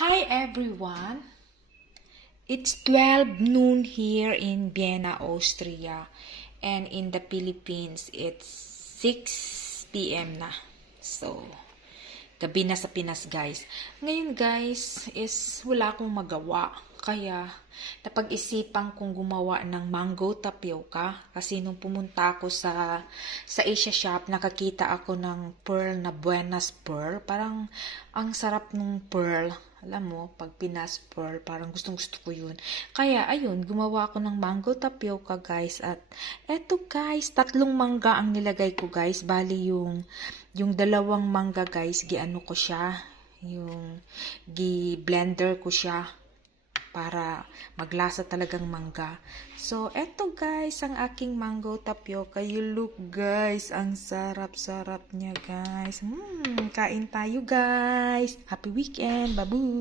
Hi everyone! It's 12 noon here in Vienna, Austria. And in the Philippines, it's 6 p.m. na. So, gabi na sa Pinas, guys. Ngayon, guys, is wala akong magawa. Kaya, napag-isipan kong gumawa ng mango tapioca. Kasi nung pumunta ako sa Asia Shop, nakakita ako ng pearl na Buenas Pearl. Parang, ang sarap nung pearl. Alam mo, pag Pinas pearl, parang gustong-gusto ko yun. Kaya, ayun, gumawa ako ng mango tapioca, guys. At, eto, guys, 3 mangga ang nilagay ko, guys. Bali, yung 2 mangga, guys, giano ko siya. Yung, gi-blender ko siya para maglasa talagang mangga. So, eto, guys, ang aking mango tapioca. You look, guys, ang sarap-sarap niya, guys. Kain tayo, guys. Happy weekend. Babu!